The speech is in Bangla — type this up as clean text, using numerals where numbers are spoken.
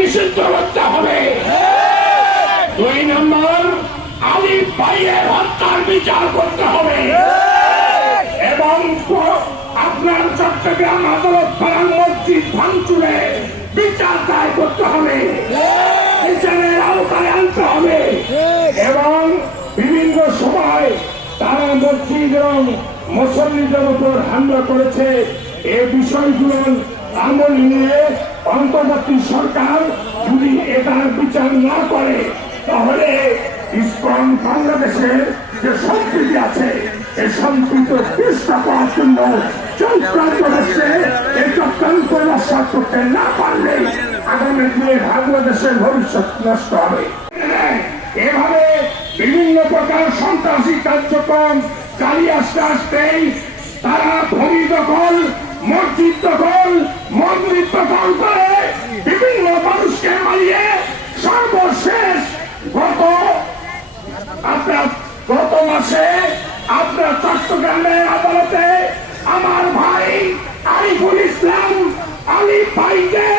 নিষিদ্ধ করতে হবে। 2 নম্বর, আলিফ ভাইয়ের হত্যার বিচার করতে হবে এবং আপনার চট্টগ্রাম আদালত পাড়ার মসজিদ ভাঙচুরে বিচার দায় করতে হবে, বিচারের আওতায় আনতে হবে এবং বিভিন্ন সময় তারা মসজিদ এবং মুসল্লিদের উপর হামলা করেছে। এই বিষয়গুলো আমল নিয়ে অন্তর্বর্তী সরকার যদি এটার বিচার না করে তাহলে ইসকন বাংলাদেশের যে সম্প্রীতি আছে এই সম্প্রীতি প্রতিষ্ঠা করার জন্য চক্রান্ত হচ্ছে। এই চক্রান্ত নষ্ট করতে না পারলে আগামী দিনে বাংলাদেশের ভবিষ্যৎ নষ্ট হবে। এভাবে বিভিন্ন প্রকার সন্ত্রাসী কার্যক্রম চালিয়ে আসতে আসতেই তারা ভূমি দখল, মসজিদ দখল, মন্দির দখল করে বিভিন্ন মানুষকে মারিয়ে সর্বশেষ গত মাসে আপনার চট্টগ্রামের আদালতে আমার ভাই আরিফুল ইসলাম আলিফ ভাইকে